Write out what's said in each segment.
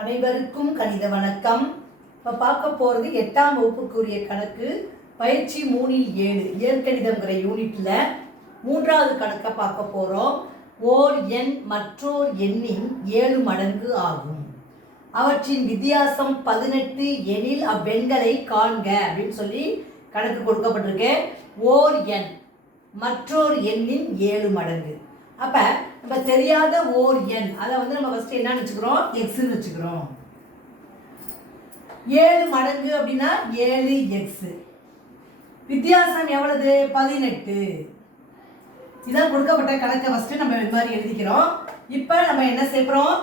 அனைவருக்கும் கணித வணக்கம். இப்போ பார்க்க போகிறது 8ஆம் வகுப்புக்குரிய கணக்கு பயிற்சி 3-7 இயற்கணிதம்ங்கிற யூனிட்டில் 3வது கணக்கை பார்க்க போகிறோம். ஓர் எண் மற்றோர் எண்ணின் 7 மடங்கு ஆகும். அவற்றின் வித்தியாசம் 18 எனில் அவ்வெண்களை காண்க அப்படின்னு சொல்லி கணக்கு கொடுக்கப்பட்டிருக்கு. ஓர் எண் மற்றோர் எண்ணின் 7 மடங்கு. அப்போ நம்ம தெரியாத ஓர் எண் அதை நம்ம ஃபஸ்ட்டு என்னன்னு வச்சுக்கிறோம், எக்ஸ்ன்னு வச்சுக்கிறோம். 7 மடங்கு அப்படின்னா 7x. வித்தியாசம் எவ்வளவு? 18. இதான் கொடுக்கப்பட்ட கணக்கை ஃபஸ்ட்டு நம்ம இது மாதிரி எழுதிக்கிறோம். இப்போ நம்ம என்ன செய்கிறோம்,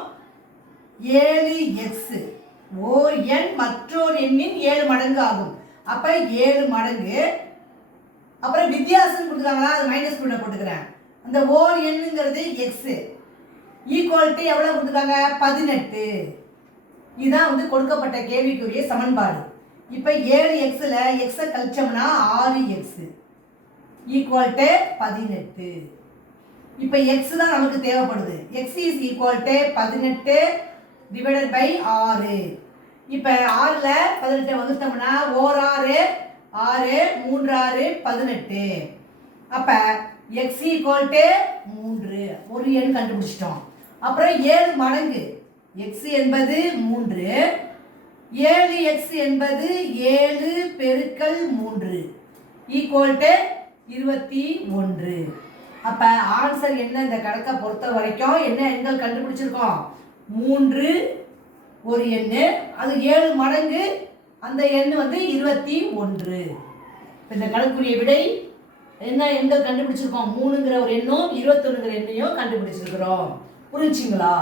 7x ஓர் எண் மற்றோர் எண்ணின் 7 மடங்கு ஆகும். அப்போ 7 மடங்கு, அப்புறம் வித்தியாசம் கொடுத்துருக்காங்களா, அது மைனஸ் பண்ண போட்டுக்கிறேன். அந்த ஓர் எண்ணுங்கிறது எக்ஸ் ஈக்குவல்ட்டு எவ்வளோ கொடுத்துருக்காங்க, 18. இதுதான் கொடுக்கப்பட்ட கேள்விக்குரிய சமன்பாடு. இப்போ 7xல எக்ஸை கழிச்சோம்னா 6x ஈக்குவல்ட்டு 18. இப்போ எக்ஸ் தான் நமக்கு தேவைப்படுது. X is equal to 18 divided by 6. இப்போ 6ல் 18 வகுத்தோம்னா ஓர் 6 6 3 6 18. அப்போ எக்ஸ் ஈக்குவல்ட்டு 3 ஒரு எண் கண்டுபிடிச்சிட்டோம். அப்புறம் 7 மடங்கு எக்ஸ் என்பது 3, 7x என்பது 7 பெருக்கல் 3 ஈக்குவல்ட்டு 21. அப்போ ஆன்சர் என்ன? இந்த கணக்கை பொறுத்த வரைக்கும் என்ன எண்கள் கண்டுபிடிச்சிருக்கோம், 3 ஒரு எண், அது 7 மடங்கு, அந்த எண் 21. இந்த கணக்குரிய விடை என்ன எண்கள் கண்டுபிடிச்சிருக்கோம், 3ங்கிற ஒரு எண்ணும் 21ங்கிற எண்ணையும் கண்டுபிடிச்சிருக்கிறோம். புரிஞ்சுங்களா?